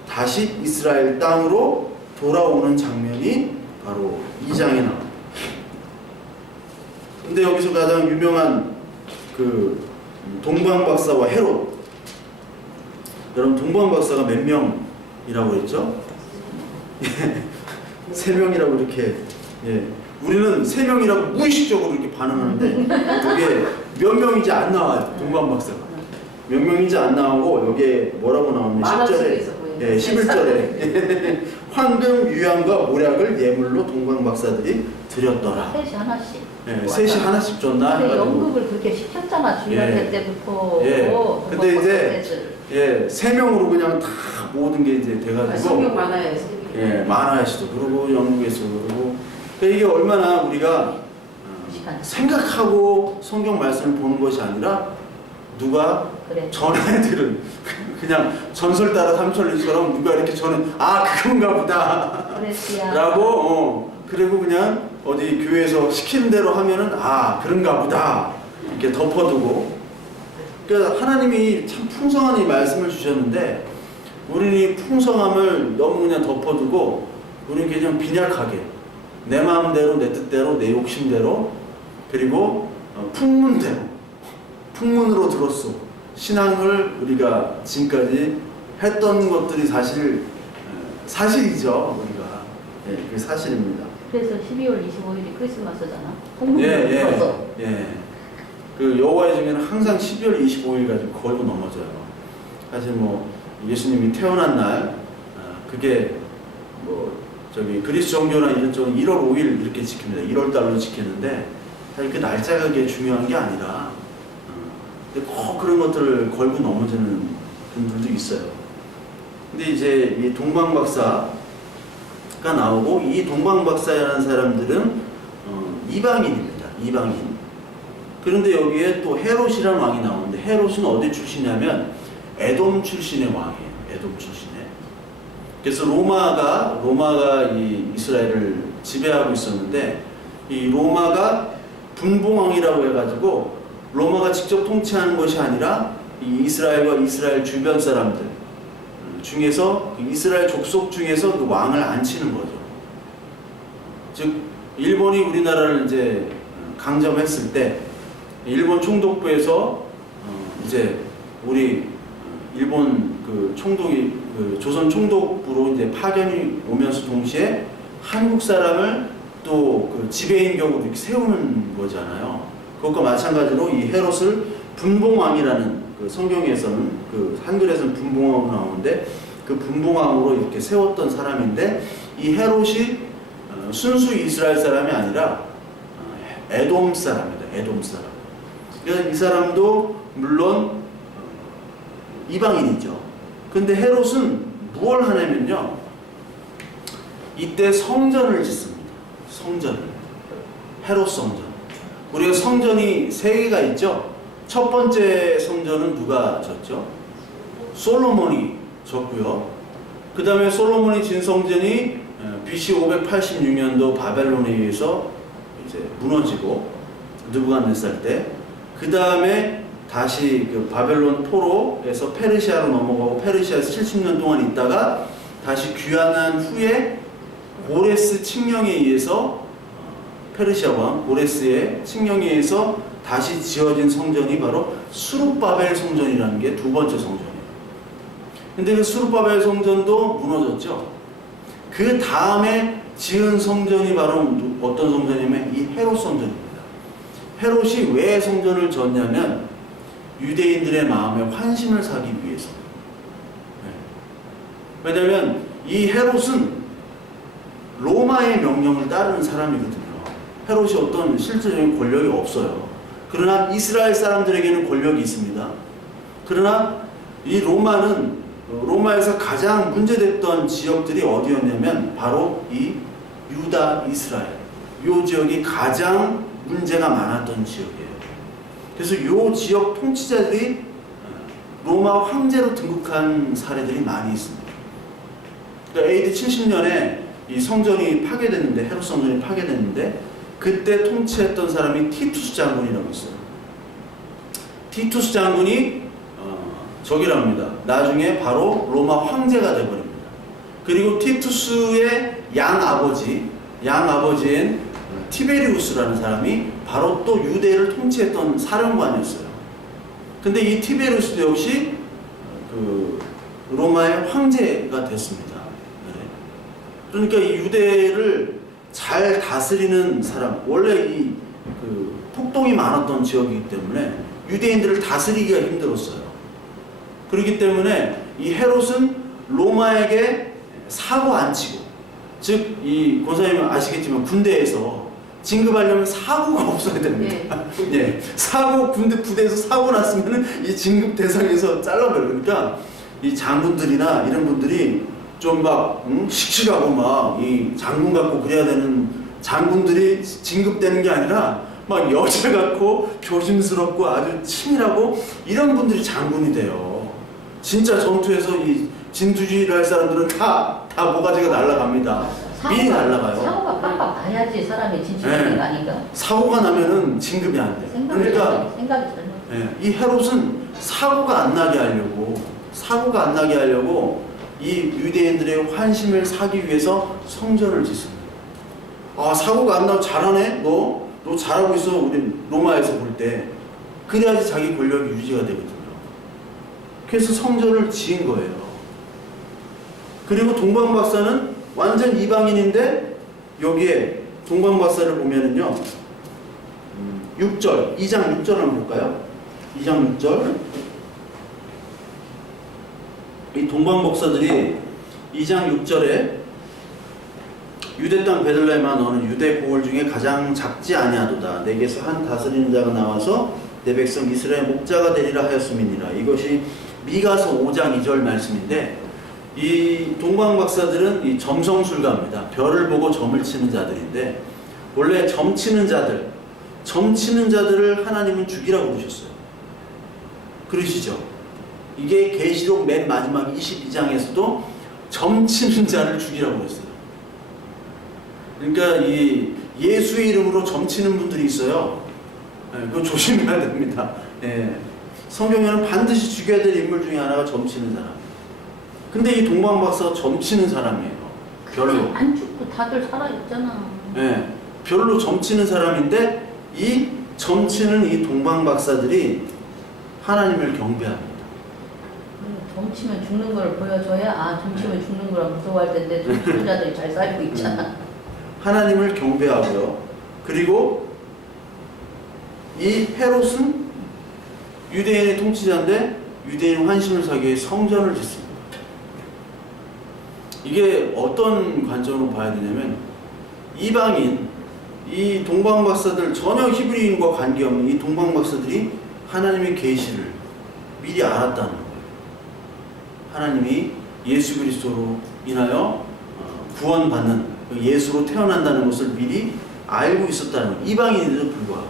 다시 이스라엘 땅으로 돌아오는 장면이 바로 2장에 나옵니다. 근데 여기서 가장 유명한 그 동방박사와 헤롯, 여러분 동방박사가 몇 명이라고 했죠? 3명이라고 이렇게, 우리는 3명이라고 무의식적으로 이렇게 반응하는데 그게 몇 명인지 안 나와요. 동방박사가 몇 명인지 안 나오고 여기에 뭐라고 나오냐면 10절에 11절에 황금, 유향과 모략을 예물로 동방박사들이 드렸더라. 셋이 하나씩. 셋이 하나씩 줬나? 근데 연극을 그렇게 시켰잖아. 주일날 때부터. 근데 이제 3명으로 그냥 다 모든 게 이제 돼가지고 성경 만화에 만화에서도 그러고 연극에서도 그러고. 그러니까 이게 얼마나 우리가 생각하고 성경 말씀을 보는 것이 아니라 누가 전애들은 그냥 전설 따라 삼천리처럼 누가 이렇게 전해 그건가 보다 라고 그리고 그냥 어디 교회에서 시키는 대로 하면은 그런가 보다 이렇게 덮어두고. 그러니까 하나님이 참 풍성한 이 말씀을 주셨는데 우리는 이 풍성함을 너무 그냥 덮어두고 우리는 그냥 빈약하게 내 마음대로 내 뜻대로 내 욕심대로 그리고 풍문대로 풍문으로 들었어. 신앙을 우리가 지금까지 했던 것들이 사실이죠. 우리가 그게 사실입니다. 그래서 12월 25일이 크리스마스잖아. 그 여호와의 증인은 항상 12월 25일까지 걸고 넘어져요. 사실 뭐 예수님이 태어난 날 그게 뭐 그리스 정교나 이런 쪽은 1월 5일 이렇게 지킵니다. 1월 달로 지키는데 사실 그 날짜가 그게 중요한 게 아니라 꼭 그런 것들을 걸고 넘어지는 분들도 있어요. 근데 이제 이 동방박사가 나오고 이 동방박사라는 사람들은 이방인입니다. 이방인. 그런데 여기에 또 헤롯이라는 왕이 나오는데 헤롯은 어디 출신이냐면 에돔 출신의 왕이에요. 에돔 출신의. 그래서 로마가 이 이스라엘을 지배하고 있었는데 이 로마가 분봉왕이라고 해가지고 로마가 직접 통치하는 것이 아니라 이 이스라엘과 이스라엘 주변 사람들 중에서 이스라엘 족속 중에서 그 왕을 앉히는 거죠. 즉 일본이 우리나라를 이제 강점했을 때 일본 총독부에서 이제 우리 일본 그 총독이 그 조선 총독부로 이제 파견이 오면서 동시에 한국 사람을 또 그 지배인격으로 이렇게 세우는 거잖아요. 그것과 마찬가지로 이 헤롯을 분봉왕이라는 그 성경에서는 그 한글에서는 분봉왕으로 나오는데 그 분봉왕으로 이렇게 세웠던 사람인데 이 헤롯이 순수 이스라엘 사람이 아니라 에돔 사람입니다. 에돔 사람. 그러니까 이 사람도 물론 이방인이죠. 근데 헤롯은 무엇을 하냐면요, 이때 성전을 짓습니다. 성전을. 헤롯 성전. 우리가 성전이 세 개가 있죠. 첫 번째 성전은 누가 졌죠? 솔로몬이 졌고요. 그 다음에 솔로몬이 진 성전이 BC 586년도 바벨론에 의해서 이제 무너지고, 느부갓네살 때. 그 다음에 다시 그 바벨론 포로에서 페르시아로 넘어가고, 페르시아에서 70년 동안 있다가 다시 귀환한 후에 고레스 칙령에 의해서, 페르시아 왕 고레스의 칙령에 의해서 다시 지어진 성전이 바로 수룹바벨 성전이라는 게 두 번째 성전이에요. 근데 그 수룹바벨 성전도 무너졌죠. 그 다음에 지은 성전이 바로 어떤 성전이냐면 이 헤롯 성전입니다. 헤롯이 왜 성전을 졌냐면 유대인들의 마음에 환심을 사기 위해서. 왜냐하면 이 헤롯은 로마의 명령을 따르는 사람이거든요. 헤롯이 어떤 실질적인 권력이 없어요. 그러나 이스라엘 사람들에게는 권력이 있습니다. 그러나 이 로마에서 가장 문제됐던 지역들이 어디였냐면 바로 이 유다, 이스라엘, 이 지역이 가장 문제가 많았던 지역이에요. 그래서 이 지역 통치자들이 로마 황제로 등극한 사례들이 많이 있습니다. 그러니까 AD 70년에 이 성전이 파괴됐는데, 헤롯 성전이 파괴됐는데, 그때 통치했던 사람이 티투스 장군이라고 있어요. 티투스 장군이 저기랍니다. 나중에 바로 로마 황제가 되어버립니다. 그리고 티투스의 양아버지인 티베리우스라는 사람이 바로 또 유대를 통치했던 사령관이었어요. 근데 이 티베리우스도 역시 그 로마의 황제가 됐습니다. 그러니까 이 유대를 잘 다스리는 사람, 원래 이 그 폭동이 많았던 지역이기 때문에 유대인들을 다스리기가 힘들었어요. 그렇기 때문에 이 헤롯은 로마에게 사고 안 치고, 즉 이 권사님은 아시겠지만 군대에서 진급하려면 사고가 없어야 됩니다. 예, 사고 군대 부대에서 사고 났으면은 이 진급 대상에서 잘라버려. 그러니까 이 장군들이나 이런 분들이 좀 막 씩씩하고 막 이 장군 같고 그래야 되는 장군들이 진급되는 게 아니라 막 여자 같고 조심스럽고 아주 치밀하고 이런 분들이 장군이 돼요. 진짜 전투에서 이 진두지휘를 할 사람들은 다 모가지가 날아갑니다. 미리 날아가요. 사고가 빡빡 나야지 사람이 진출되는 거 아닌가? 사고가 나면은 진급이 안 돼. 그러니까 생각이 잘못. 이 헤롯은 사고가 안 나게 하려고 이 유대인들의 환심을 사기 위해서 성전을 짓습니다. 아, 사고가 안 나고 잘하네? 너 잘하고 있어. 우리 로마에서 볼 때. 그래야지 자기 권력이 유지가 되거든요. 그래서 성전을 지은 거예요. 그리고 동방박사는 완전 이방인인데 여기에 동방박사를 보면은요, 6절, 2장 6절 한번 볼까요? 2장 6절. 이 동방박사들이 2장 6절에 유대 땅 베들레헴아 너는 유대 고을 중에 가장 작지 아니하도다. 내게서 한 다스리는 자가 나와서 내 백성 이스라엘 목자가 되리라 하였음이니라. 이것이 미가서 5장 2절 말씀인데, 이 동방박사들은 이 점성술가입니다. 별을 보고 점을 치는 자들인데, 원래 점치는 자들을 하나님은 죽이라고 부르셨어요. 그러시죠? 이게 계시록 맨 마지막 22장에서도 점치는 자를 죽이라고 했어요. 그러니까 이 예수의 이름으로 점치는 분들이 있어요. 그거 조심해야 됩니다. 성경에는 반드시 죽여야 될 인물 중에 하나가 점치는 사람. 근데 이 동방박사가 점치는 사람이에요. 별로. 안 죽고 다들 살아있잖아. 별로 점치는 사람인데 이 점치는 이 동방박사들이 하나님을 경배합니다. 점치면 죽는 걸 보여줘야 점치면 죽는 거라 무서워할 텐데 점치는 자들이 잘 살고 있잖아. 하나님을 경배하고요. 그리고 이 헤롯은 유대인의 통치자인데 유대인 환심을 사기 위해 성전을 짓습니다. 이게 어떤 관점으로 봐야 되냐면, 이방인 이 동방박사들, 전혀 히브리인과 관계없는 이 동방박사들이 하나님의 계시를 미리 알았다는 거예요. 하나님이 예수 그리스도로 인하여 구원받는 예수로 태어난다는 것을 미리 알고 있었다는 거예요. 이방인에도 불구하고.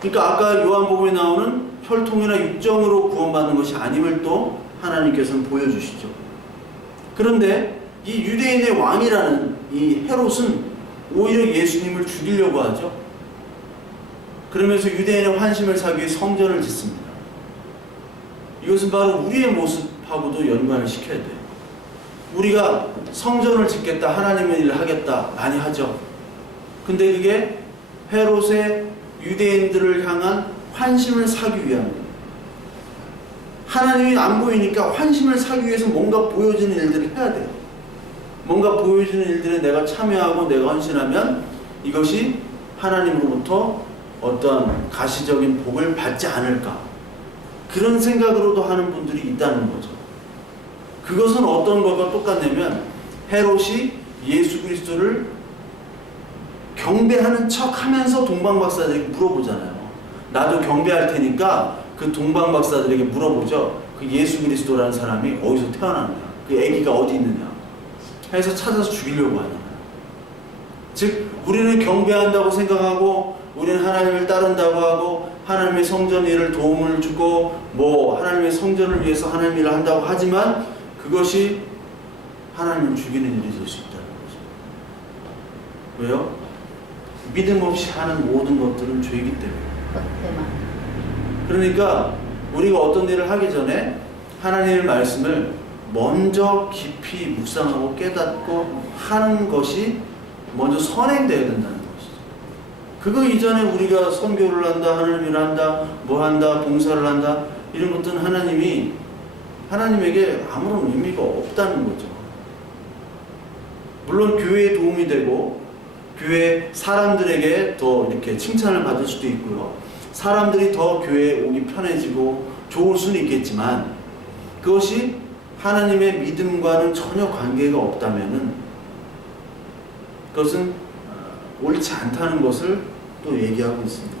그러니까 아까 요한복음에 나오는 혈통이나 육정으로 구원받는 것이 아님을 또 하나님께서는 보여주시죠. 그런데 이 유대인의 왕이라는 이 헤롯은 오히려 예수님을 죽이려고 하죠. 그러면서 유대인의 환심을 사기 위해 성전을 짓습니다. 이것은 바로 우리의 모습하고도 연관을 시켜야 돼요. 우리가 성전을 짓겠다, 하나님의 일을 하겠다 많이 하죠. 근데 그게 헤롯의 유대인들을 향한 환심을 사기 위함입니다. 하나님이 안 보이니까 환심을 사기 위해서 뭔가 보여지는 일들을 해야 돼요. 뭔가 보여지는 일들에 내가 참여하고 내가 헌신하면 이것이 하나님으로부터 어떤 가시적인 복을 받지 않을까, 그런 생각으로도 하는 분들이 있다는 거죠. 그것은 어떤 것과 똑같냐면 헤롯이 예수 그리스도를 경배하는 척 하면서 동방박사들에게 물어보잖아요. 나도 경배할 테니까 그 동방박사들에게 물어보죠. 그 예수 그리스도라는 사람이 어디서 태어났냐, 그 아기가 어디 있느냐 해서 찾아서 죽이려고 하잖아요. 즉 우리는 경배한다고 생각하고 우리는 하나님을 따른다고 하고 하나님의 성전 일을 도움을 주고 뭐 하나님의 성전을 위해서 하나님 일을 한다고 하지만 그것이 하나님을 죽이는 일이 될 수 있다는 거죠. 왜요? 믿음 없이 하는 모든 것들은 죄이기 때문에. 겉에만. 그러니까 우리가 어떤 일을 하기 전에 하나님의 말씀을 먼저 깊이 묵상하고 깨닫고 하는 것이 먼저 선행되어야 된다는 것이죠. 그거 이전에 우리가 선교를 한다, 하나님을 한다, 뭐 한다, 봉사를 한다, 이런 것들은 하나님에게 아무런 의미가 없다는 거죠. 물론 교회에 도움이 되고 교회 사람들에게 더 이렇게 칭찬을 받을 수도 있고요. 사람들이 더 교회에 오기 편해지고 좋을 수는 있겠지만 그것이 하나님의 믿음과는 전혀 관계가 없다면은 그것은 옳지 않다는 것을 또 얘기하고 있습니다.